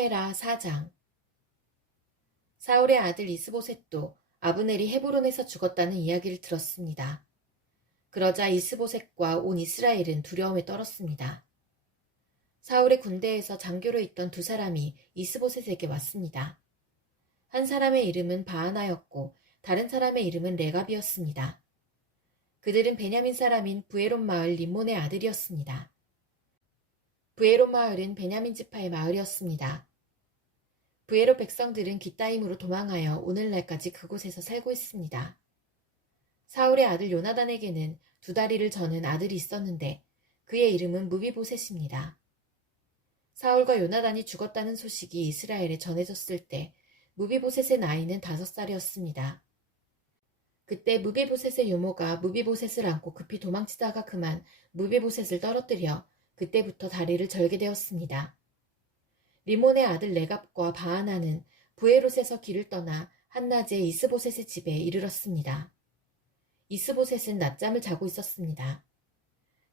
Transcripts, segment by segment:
사무엘하 4장. 사울의 아들 이스보셋도 아브넬이 헤브론에서 죽었다는 이야기를 들었습니다. 그러자 이스보셋과 온 이스라엘은 두려움에 떨었습니다. 사울의 군대에서 장교로 있던 두 사람이 이스보셋에게 왔습니다. 한 사람의 이름은 바하나였고 다른 사람의 이름은 레갑이었습니다. 그들은 베냐민 사람인 부에롯 마을 림몬의 아들이었습니다. 부에롯 마을은 베냐민 지파의 마을이었습니다. 부에롯 백성들은 기타임으로 도망하여 오늘날까지 그곳에서 살고 있습니다. 사울의 아들 요나단에게는 두 다리를 저는 아들이 있었는데 그의 이름은 무비보셋입니다. 사울과 요나단이 죽었다는 소식이 이스라엘에 전해졌을 때 무비보셋의 나이는 5살이었습니다. 그때 무비보셋의 유모가 무비보셋을 안고 급히 도망치다가 그만 무비보셋을 떨어뜨려 그때부터 다리를 절게 되었습니다. 리몬의 아들 레갑과 바하나는 부에롯에서 길을 떠나 한낮에 이스보셋의 집에 이르렀습니다. 이스보셋은 낮잠을 자고 있었습니다.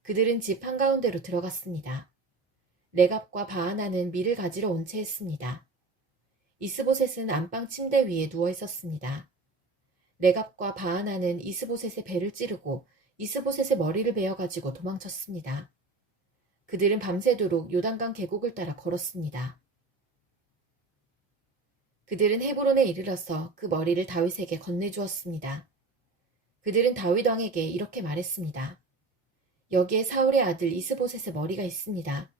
그들은 집 한가운데로 들어갔습니다. 레갑과 바하나는 밀을 가지러 온 채 했습니다. 이스보셋은 안방 침대 위에 누워 있었습니다. 레갑과 바하나는 이스보셋의 배를 찌르고 이스보셋의 머리를 베어가지고 도망쳤습니다. 그들은 밤새도록 요단강 계곡을 따라 걸었습니다. 그들은 헤브론에 이르러서 그 머리를 다윗에게 건네주었습니다. 그들은 다윗 왕에게 이렇게 말했습니다. 여기에 사울의 아들 이스보셋의 머리가 있습니다.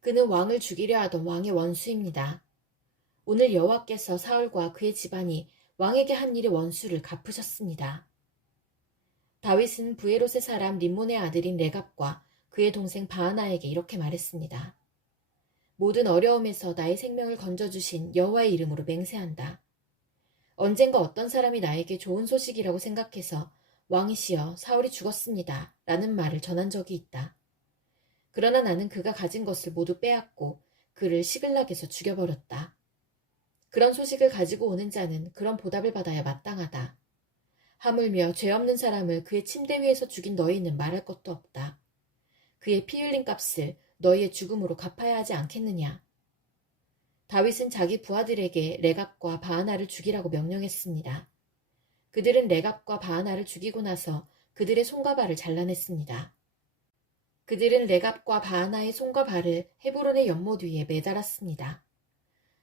그는 왕을 죽이려 하던 왕의 원수입니다. 오늘 여호와께서 사울과 그의 집안이 왕에게 한 일의 원수를 갚으셨습니다. 다윗은 부에롯의 사람 림몬의 아들인 레갑과 그의 동생 바하나에게 이렇게 말했습니다. 모든 어려움에서 나의 생명을 건져주신 여호와의 이름으로 맹세한다. 언젠가 어떤 사람이 나에게 좋은 소식이라고 생각해서 왕이시여 사울이 죽었습니다 라는 말을 전한 적이 있다. 그러나 나는 그가 가진 것을 모두 빼앗고 그를 시글락에서 죽여버렸다. 그런 소식을 가지고 오는 자는 그런 보답을 받아야 마땅하다. 하물며 죄 없는 사람을 그의 침대 위에서 죽인 너희는 말할 것도 없다. 그의 피 흘린 값을 너희의 죽음으로 갚아야 하지 않겠느냐. 다윗은 자기 부하들에게 레갑과 바하나를 죽이라고 명령했습니다. 그들은 레갑과 바하나를 죽이고 나서 그들의 손과 발을 잘라냈습니다. 그들은 레갑과 바하나의 손과 발을 헤브론의 연못 위에 매달았습니다.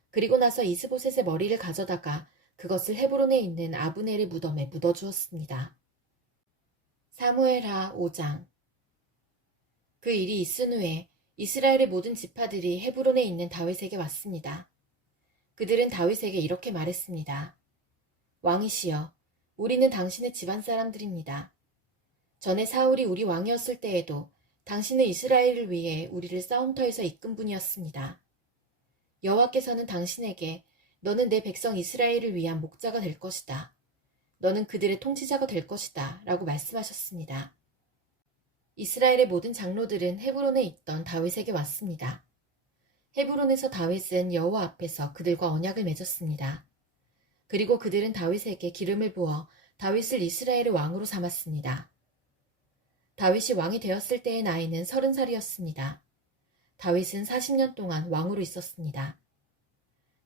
그리고 나서 이스보셋의 머리를 가져다가 그것을 헤브론에 있는 아브넬의 무덤에 묻어주었습니다. 사무엘하 5장. 그 일이 있은 후에 이스라엘의 모든 지파들이 헤브론에 있는 다윗에게 왔습니다. 그들은 다윗에게 이렇게 말했습니다. 왕이시여, 우리는 당신의 집안 사람들입니다. 전에 사울이 우리 왕이었을 때에도 당신은 이스라엘을 위해 우리를 싸움터에서 이끈 분이었습니다. 여호와께서는 당신에게 너는 내 백성 이스라엘을 위한 목자가 될 것이다. 너는 그들의 통치자가 될 것이다 라고 말씀하셨습니다. 이스라엘의 모든 장로들은 헤브론에 있던 다윗에게 왔습니다. 헤브론에서 다윗은 여호와 앞에서 그들과 언약을 맺었습니다. 그리고 그들은 다윗에게 기름을 부어 다윗을 이스라엘의 왕으로 삼았습니다. 다윗이 왕이 되었을 때의 나이는 30살이었습니다. 다윗은 40년 동안 왕으로 있었습니다.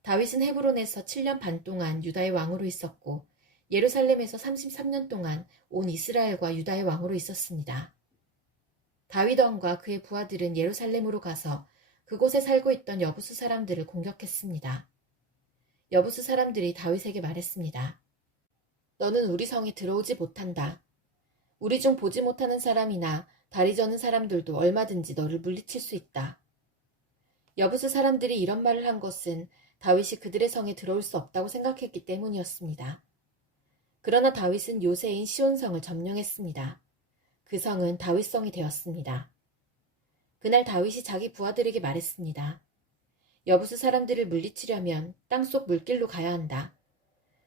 다윗은 헤브론에서 7년 반 동안 유다의 왕으로 있었고 예루살렘에서 33년 동안 온 이스라엘과 유다의 왕으로 있었습니다. 다윗 왕과 그의 부하들은 예루살렘으로 가서 그곳에 살고 있던 여부수 사람들을 공격했습니다. 여부수 사람들이 다윗에게 말했습니다. 너는 우리 성에 들어오지 못한다. 우리 중 보지 못하는 사람이나 다리 저는 사람들도 얼마든지 너를 물리칠 수 있다. 여부수 사람들이 이런 말을 한 것은 다윗이 그들의 성에 들어올 수 없다고 생각했기 때문이었습니다. 그러나 다윗은 요새인 시온성을 점령했습니다. 그 성은 다윗성이 되었습니다. 그날 다윗이 자기 부하들에게 말했습니다. 여부수 사람들을 물리치려면 땅속 물길로 가야 한다.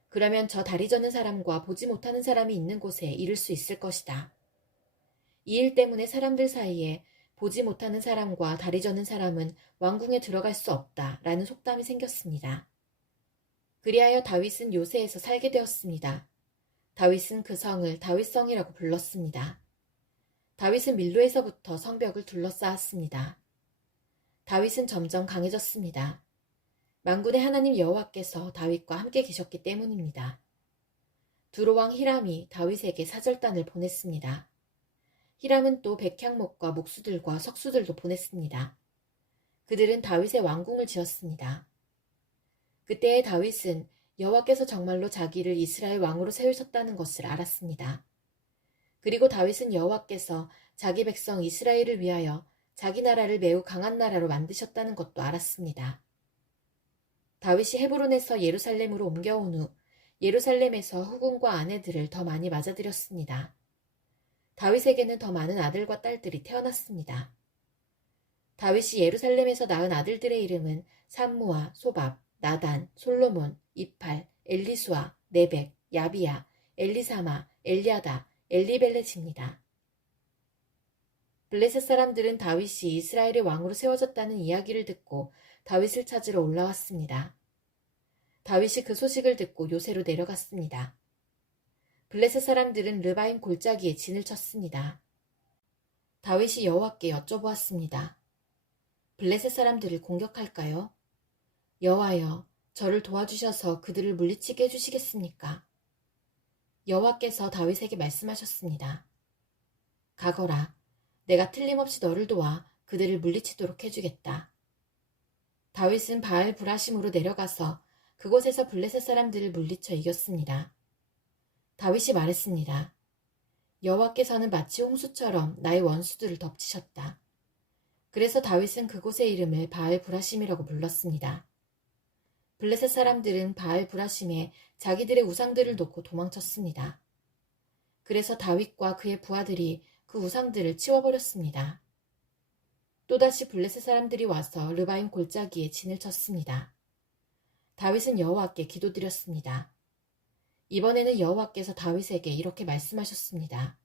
그러면 저 다리 저는 사람과 보지 못하는 사람이 있는 곳에 이를 수 있을 것이다. 이 일 때문에 사람들 사이에 보지 못하는 사람과 다리 저는 사람은 왕궁에 들어갈 수 없다라는 속담이 생겼습니다. 그리하여 다윗은 요새에서 살게 되었습니다. 다윗은 그 성을 다윗성이라고 불렀습니다. 다윗은 밀로에서부터 성벽을 둘러싸았습니다. 다윗은 점점 강해졌습니다. 만군의 하나님 여호와께서 다윗과 함께 계셨기 때문입니다. 두로왕 히람이 다윗에게 사절단을 보냈습니다. 히람은 또 백향목과 목수들과 석수들도 보냈습니다. 그들은 다윗의 왕궁을 지었습니다. 그때의 다윗은 여호와께서 정말로 자기를 이스라엘 왕으로 세우셨다는 것을 알았습니다. 그리고 다윗은 여호와께서 자기 백성 이스라엘을 위하여 자기 나라를 매우 강한 나라로 만드셨다는 것도 알았습니다. 다윗이 헤브론에서 예루살렘으로 옮겨온 후 예루살렘에서 후궁과 아내들을 더 많이 맞아들였습니다. 다윗에게는 더 많은 아들과 딸들이 태어났습니다. 다윗이 예루살렘에서 낳은 아들들의 이름은 삼무아, 소밥, 나단, 솔로몬, 이팔, 엘리수아, 네벡, 야비야, 엘리사마, 엘리아다, 엘리벨렛입니다. 블레셋 사람들은 다윗이 이스라엘의 왕으로 세워졌다는 이야기를 듣고 다윗을 찾으러 올라왔습니다. 다윗이 그 소식을 듣고 요새로 내려갔습니다. 블레셋 사람들은 르바임 골짜기에 진을 쳤습니다. 다윗이 여호와께 여쭤보았습니다. 블레셋 사람들을 공격할까요? 여호와여, 저를 도와주셔서 그들을 물리치게 해주시겠습니까? 여호와께서 다윗에게 말씀하셨습니다. 가거라, 내가 틀림없이 너를 도와 그들을 물리치도록 해주겠다. 다윗은 바알 브라심으로 내려가서 그곳에서 블레셋 사람들을 물리쳐 이겼습니다. 다윗이 말했습니다. 여호와께서는 마치 홍수처럼 나의 원수들을 덮치셨다. 그래서 다윗은 그곳의 이름을 바알 브라심이라고 불렀습니다. 블레셋 사람들은 바알 브라심에 자기들의 우상들을 놓고 도망쳤습니다. 그래서 다윗과 그의 부하들이 그 우상들을 치워버렸습니다. 또다시 블레셋 사람들이 와서 르바임 골짜기에 진을 쳤습니다. 다윗은 여호와께 기도드렸습니다. 이번에는 여호와께서 다윗에게 이렇게 말씀하셨습니다.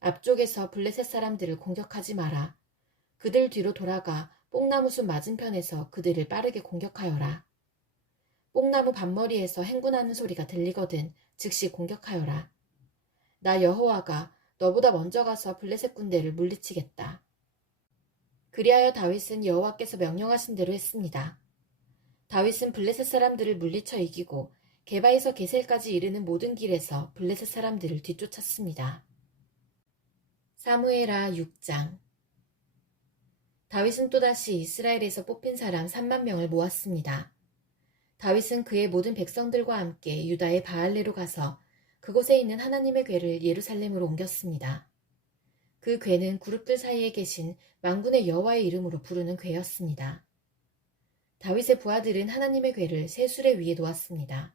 앞쪽에서 블레셋 사람들을 공격하지 마라. 그들 뒤로 돌아가 뽕나무숲 맞은편에서 그들을 빠르게 공격하여라. 뽕나무 반머리에서 행군하는 소리가 들리거든 즉시 공격하여라. 나 여호와가 너보다 먼저 가서 블레셋 군대를 물리치겠다. 그리하여 다윗은 여호와께서 명령하신 대로 했습니다. 다윗은 블레셋 사람들을 물리쳐 이기고 게바에서 게셀까지 이르는 모든 길에서 블레셋 사람들을 뒤쫓았습니다. 사무엘하 6장. 다윗은 또다시 이스라엘에서 뽑힌 사람 3만 명을 모았습니다. 다윗은 그의 모든 백성들과 함께 유다의 바알레로 가서 그곳에 있는 하나님의 궤를 예루살렘으로 옮겼습니다. 그 궤는 그룹들 사이에 계신 만군의 여호와의 이름으로 부르는 궤였습니다. 다윗의 부하들은 하나님의 궤를 새 수레 위에 놓았습니다.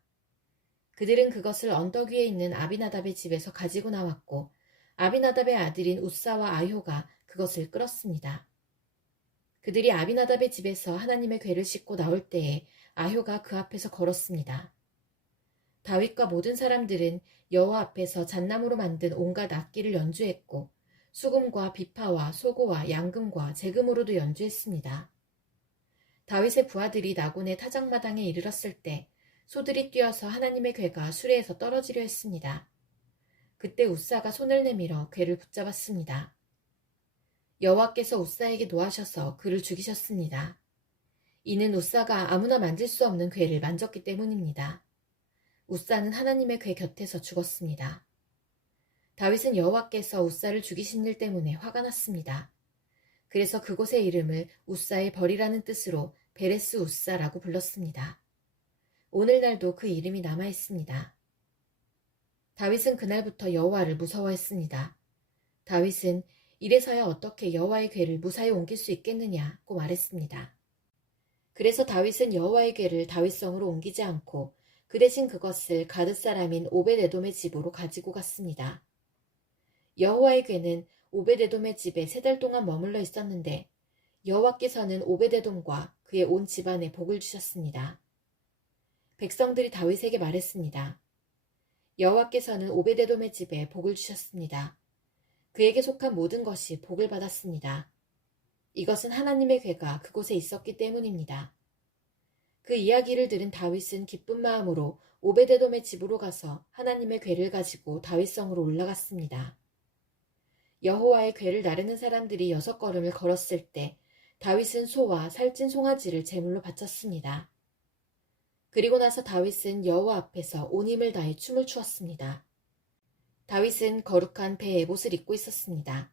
그들은 그것을 언덕 위에 있는 아비나답의 집에서 가지고 나왔고 아비나답의 아들인 우사와 아효가 그것을 끌었습니다. 그들이 아비나답의 집에서 하나님의 궤를 싣고 나올 때에 아효가 그 앞에서 걸었습니다. 다윗과 모든 사람들은 여호와 앞에서 잣나무로 만든 온갖 악기를 연주했고 수금과 비파와 소고와 양금과 재금으로도 연주했습니다. 다윗의 부하들이 나곤의 타작마당에 이르렀을 때 소들이 뛰어서 하나님의 궤가 수레에서 떨어지려 했습니다. 그때 우사가 손을 내밀어 궤를 붙잡았습니다. 여호와께서 우사에게 노하셔서 그를 죽이셨습니다. 이는 우사가 아무나 만질 수 없는 궤를 만졌기 때문입니다. 우사는 하나님의 궤 곁에서 죽었습니다. 다윗은 여호와께서 우사를 죽이신 일 때문에 화가 났습니다. 그래서 그곳의 이름을 우사의 벌이라는 뜻으로 베레스 우사라고 불렀습니다. 오늘날도 그 이름이 남아 있습니다. 다윗은 그날부터 여호와를 무서워했습니다. 다윗은 이래서야 어떻게 여호와의 궤를 무사히 옮길 수 있겠느냐고 말했습니다. 그래서 다윗은 여호와의 궤를 다윗성으로 옮기지 않고 그 대신 그것을 가드 사람인 오벳에돔의 집으로 가지고 갔습니다. 여호와의 궤는 오벳에돔의 집에 3달 동안 머물러 있었는데 여호와께서는 오벳에돔과 그의 온 집안에 복을 주셨습니다. 백성들이 다윗에게 말했습니다. 여호와께서는 오벳에돔의 집에 복을 주셨습니다. 그에게 속한 모든 것이 복을 받았습니다. 이것은 하나님의 궤가 그곳에 있었기 때문입니다. 그 이야기를 들은 다윗은 기쁜 마음으로 오벳에돔의 집으로 가서 하나님의 궤를 가지고 다윗성으로 올라갔습니다. 여호와의 궤를 나르는 사람들이 6걸음을 걸었을 때 다윗은 소와 살찐 송아지를 제물로 바쳤습니다. 그리고 나서 다윗은 여호와 앞에서 온 힘을 다해 춤을 추었습니다. 다윗은 거룩한 배 에봇을 입고 있었습니다.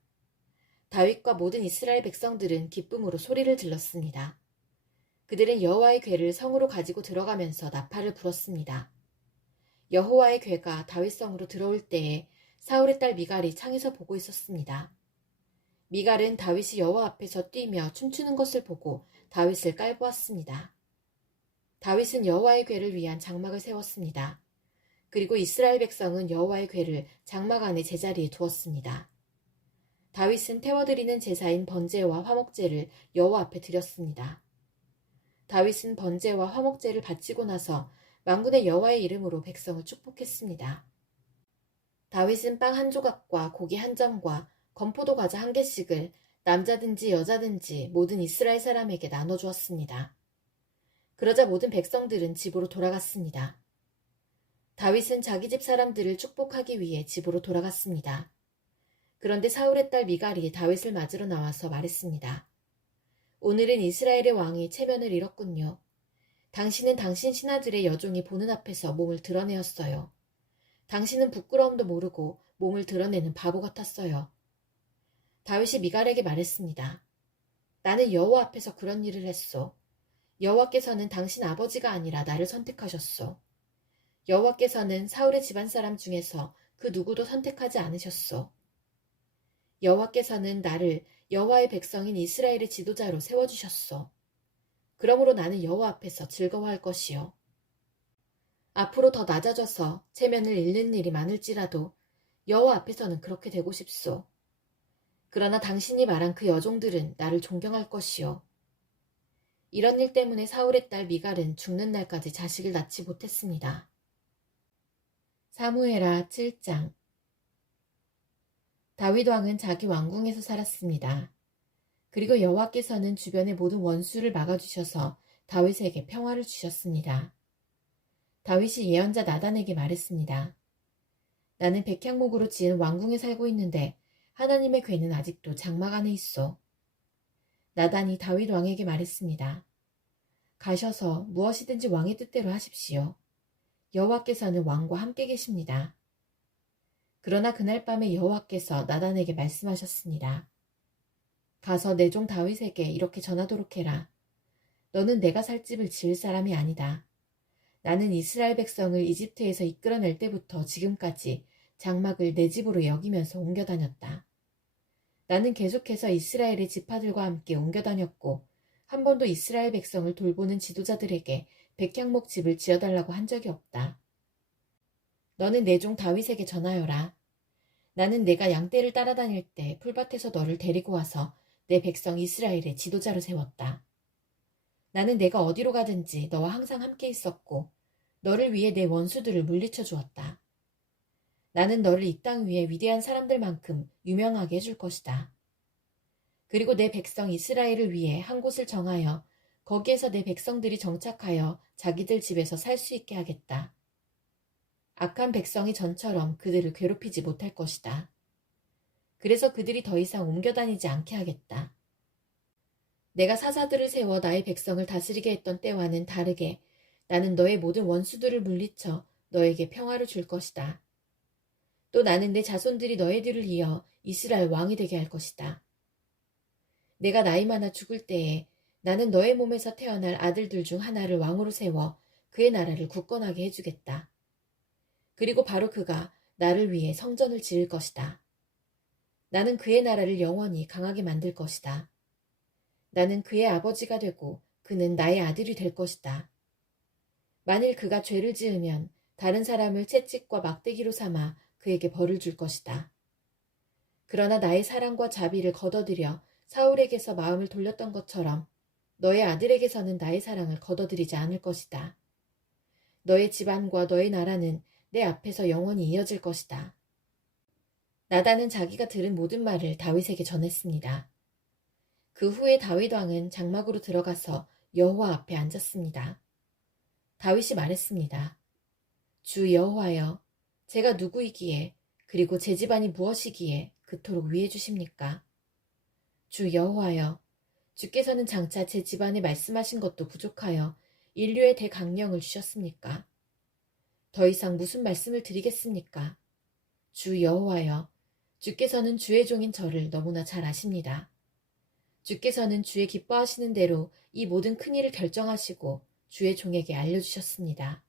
다윗과 모든 이스라엘 백성들은 기쁨으로 소리를 질렀습니다. 그들은 여호와의 궤를 성으로 가지고 들어가면서 나팔을 불었습니다. 여호와의 궤가 다윗 성으로 들어올 때에 사울의 딸 미갈이 창에서 보고 있었습니다. 미갈은 다윗이 여호와 앞에서 뛰며 춤추는 것을 보고 다윗을 깔보았습니다. 다윗은 여호와의 궤를 위한 장막을 세웠습니다. 그리고 이스라엘 백성은 여호와의 궤를 장막 안에 제자리에 두었습니다. 다윗은 태워드리는 제사인 번제와 화목제를 여호와 앞에 드렸습니다. 다윗은 번제와 화목제를 바치고 나서 만군의 여호와의 이름으로 백성을 축복했습니다. 다윗은 빵 한 조각과 고기 한 점과 건포도 과자 한 개씩을 남자든지 여자든지 모든 이스라엘 사람에게 나눠주었습니다. 그러자 모든 백성들은 집으로 돌아갔습니다. 다윗은 자기 집 사람들을 축복하기 위해 집으로 돌아갔습니다. 그런데 사울의 딸 미갈이 다윗을 맞으러 나와서 말했습니다. 오늘은 이스라엘의 왕이 체면을 잃었군요. 당신은 당신 신하들의 여종이 보는 앞에서 몸을 드러내었어요. 당신은 부끄러움도 모르고 몸을 드러내는 바보 같았어요. 다윗이 미갈에게 말했습니다. 나는 여호와 앞에서 그런 일을 했소. 여호와께서는 당신 아버지가 아니라 나를 선택하셨소. 여호와께서는 사울의 집안 사람 중에서 그 누구도 선택하지 않으셨소. 여호와께서는 나를 여호와의 백성인 이스라엘의 지도자로 세워주셨소. 그러므로 나는 여호와 앞에서 즐거워할 것이요. 앞으로 더 낮아져서 체면을 잃는 일이 많을지라도 여호와 앞에서는 그렇게 되고 싶소. 그러나 당신이 말한 그 여종들은 나를 존경할 것이요. 이런 일 때문에 사울의 딸 미갈은 죽는 날까지 자식을 낳지 못했습니다. 사무엘하 7장. 다윗 왕은 자기 왕궁에서 살았습니다. 그리고 여호와께서는 주변의 모든 원수를 막아주셔서 다윗에게 평화를 주셨습니다. 다윗이 예언자 나단에게 말했습니다. 나는 백향목으로 지은 왕궁에 살고 있는데 하나님의 궤는 아직도 장막 안에 있어. 나단이 다윗 왕에게 말했습니다. 가셔서 무엇이든지 왕의 뜻대로 하십시오. 여호와께서는 왕과 함께 계십니다. 그러나 그날 밤에 여호와께서 나단에게 말씀하셨습니다. 가서 내 종 다윗에게 이렇게 전하도록 해라. 너는 내가 살 집을 지을 사람이 아니다. 나는 이스라엘 백성을 이집트에서 이끌어낼 때부터 지금까지 장막을 내 집으로 여기면서 옮겨 다녔다. 나는 계속해서 이스라엘의 지파들과 함께 옮겨 다녔고 한 번도 이스라엘 백성을 돌보는 지도자들에게 백향목 집을 지어달라고 한 적이 없다. 너는 내 종 다윗에게 전하여라. 나는 내가 양떼를 따라다닐 때 풀밭에서 너를 데리고 와서 내 백성 이스라엘의 지도자로 세웠다. 나는 내가 어디로 가든지 너와 항상 함께 있었고 너를 위해 내 원수들을 물리쳐 주었다. 나는 너를 이 땅 위에 위대한 사람들만큼 유명하게 해줄 것이다. 그리고 내 백성 이스라엘을 위해 한 곳을 정하여 거기에서 내 백성들이 정착하여 자기들 집에서 살 수 있게 하겠다. 악한 백성이 전처럼 그들을 괴롭히지 못할 것이다. 그래서 그들이 더 이상 옮겨 다니지 않게 하겠다. 내가 사사들을 세워 나의 백성을 다스리게 했던 때와는 다르게 나는 너의 모든 원수들을 물리쳐 너에게 평화를 줄 것이다. 또 나는 내 자손들이 너의 뒤를 이어 이스라엘 왕이 되게 할 것이다. 내가 나이 많아 죽을 때에 나는 너의 몸에서 태어날 아들들 중 하나를 왕으로 세워 그의 나라를 굳건하게 해주겠다. 그리고 바로 그가 나를 위해 성전을 지을 것이다. 나는 그의 나라를 영원히 강하게 만들 것이다. 나는 그의 아버지가 되고 그는 나의 아들이 될 것이다. 만일 그가 죄를 지으면 다른 사람을 채찍과 막대기로 삼아 그에게 벌을 줄 것이다. 그러나 나의 사랑과 자비를 거둬들여 사울에게서 마음을 돌렸던 것처럼 너의 아들에게서는 나의 사랑을 거둬들이지 않을 것이다. 너의 집안과 너의 나라는 내 앞에서 영원히 이어질 것이다. 나단은 자기가 들은 모든 말을 다윗에게 전했습니다. 그 후에 다윗 왕은 장막으로 들어가서 여호와 앞에 앉았습니다. 다윗이 말했습니다. 주 여호와여, 제가 누구이기에 그리고 제 집안이 무엇이기에 그토록 위해 주십니까? 주 여호와여, 주께서는 장차 제 집안에 말씀하신 것도 부족하여 인류의 대강령을 주셨습니까? 더 이상 무슨 말씀을 드리겠습니까? 주 여호와여, 주께서는 주의 종인 저를 너무나 잘 아십니다. 주께서는 주의 기뻐하시는 대로 이 모든 큰일을 결정하시고 주의 종에게 알려주셨습니다.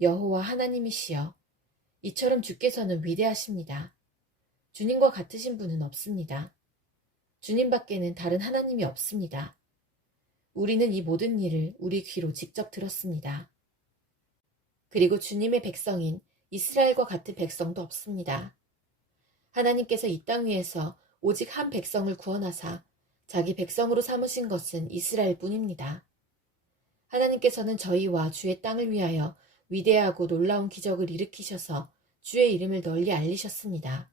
여호와 하나님이시여, 이처럼 주께서는 위대하십니다. 주님과 같으신 분은 없습니다. 주님 밖에는 다른 하나님이 없습니다. 우리는 이 모든 일을 우리 귀로 직접 들었습니다. 그리고 주님의 백성인 이스라엘과 같은 백성도 없습니다. 하나님께서 이 땅 위에서 오직 한 백성을 구원하사 자기 백성으로 삼으신 것은 이스라엘 뿐입니다. 하나님께서는 저희와 주의 땅을 위하여 위대하고 놀라운 기적을 일으키셔서 주의 이름을 널리 알리셨습니다.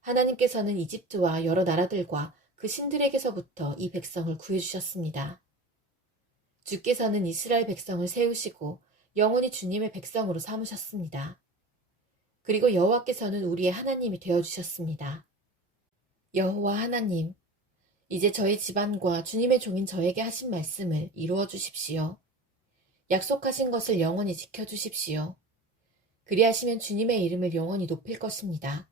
하나님께서는 이집트와 여러 나라들과 그 신들에게서부터 이 백성을 구해주셨습니다. 주께서는 이스라엘 백성을 세우시고 영원히 주님의 백성으로 삼으셨습니다. 그리고 여호와께서는 우리의 하나님이 되어주셨습니다. 여호와 하나님, 이제 저희 집안과 주님의 종인 저에게 하신 말씀을 이루어 주십시오. 약속하신 것을 영원히 지켜주십시오. 그리하시면 주님의 이름을 영원히 높일 것입니다.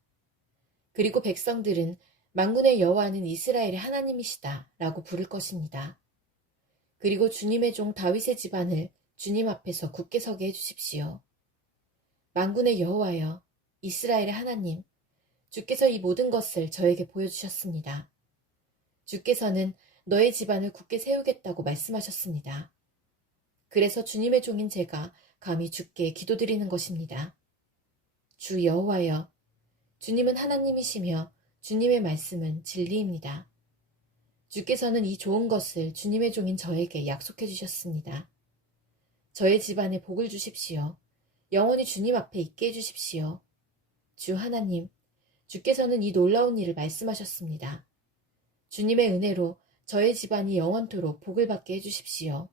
그리고 백성들은 만군의 여호와는 이스라엘의 하나님이시다 라고 부를 것입니다. 그리고 주님의 종 다윗의 집안을 주님 앞에서 굳게 서게 해주십시오. 만군의 여호와여, 이스라엘의 하나님, 주께서 이 모든 것을 저에게 보여주셨습니다. 주께서는 너의 집안을 굳게 세우겠다고 말씀하셨습니다. 그래서 주님의 종인 제가 감히 주께 기도드리는 것입니다. 주 여호와여, 주님은 하나님이시며 주님의 말씀은 진리입니다. 주께서는 이 좋은 것을 주님의 종인 저에게 약속해 주셨습니다. 저의 집안에 복을 주십시오. 영원히 주님 앞에 있게 해주십시오. 주 하나님, 주께서는 이 놀라운 일을 말씀하셨습니다. 주님의 은혜로 저의 집안이 영원토록 복을 받게 해주십시오.